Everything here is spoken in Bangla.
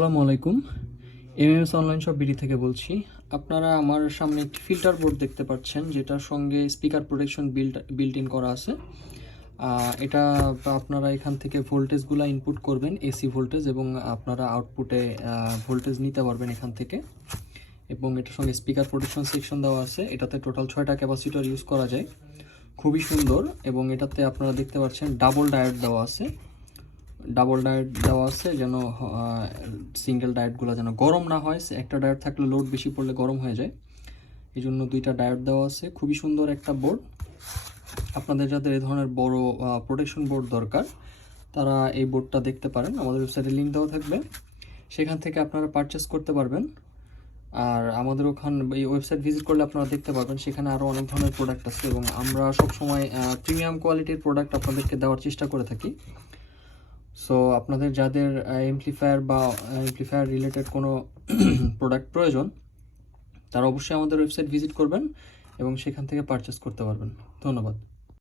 আসসালামু আলাইকুম। এমএমএস অনলাইন শপ বিডি থেকে বলছি। আপনারা আমার সামনে একটি ফিল্টার বোর্ড দেখতে পাচ্ছেন, যেটার সঙ্গে স্পিকার প্রোটেকশন বিল্ট ইন করা আছে। এটা আপনারা এখান থেকে ভোল্টেজগুলো ইনপুট করবেন, এসি ভোল্টেজ, এবং আপনারা আউটপুটে ভোল্টেজ নিতে পারবেন এখান থেকে। এবং এটার সঙ্গে স্পিকার প্রোটেকশন সেকশন দেওয়া আছে। এটাতে টোটাল 6টা ক্যাপাসিটর ইউজ করা যায়, খুবই সুন্দর। এবং এটাতে আপনারা দেখতে পাচ্ছেন ডাবল ডায়োড দেওয়া আছে। যেন সিঙ্গেল ডায়োডগুলো যেন গরম না হয়। একটা ডায়োড থাকলে লোড বেশি পড়লে গরম হয়ে যায়, এই জন্য 2টা ডায়োড দেওয়া আছে। খুবই সুন্দর একটা বোর্ড। আপনাদের যাদের এই ধরনের বড় প্রোটেকশন বোর্ড দরকার, তারা এই বোর্ডটা দেখতে পারেন। আমাদের ওয়েবসাইটে লিঙ্ক দেওয়া থাকবে, সেখান থেকে আপনারা পারচেস করতে পারবেন। আর আমাদের এই ওয়েবসাইট ভিজিট করলে আপনারা দেখতে পারবেন, সেখানে আরও অনেক ধরনের প্রোডাক্ট আছে, এবং আমরা সবসময় প্রিমিয়াম কোয়ালিটির প্রোডাক্ট আপনাদেরকে দেওয়ার চেষ্টা করে থাকি। সো আপনাদের যাদের এমপ্লিফায়ার রিলেটেড কোনো প্রোডাক্ট প্রয়োজন, তারা অবশ্যই আমাদের ওয়েবসাইট ভিজিট করবেন এবং সেখান থেকে পারচেস করতে পারবেন। ধন্যবাদ।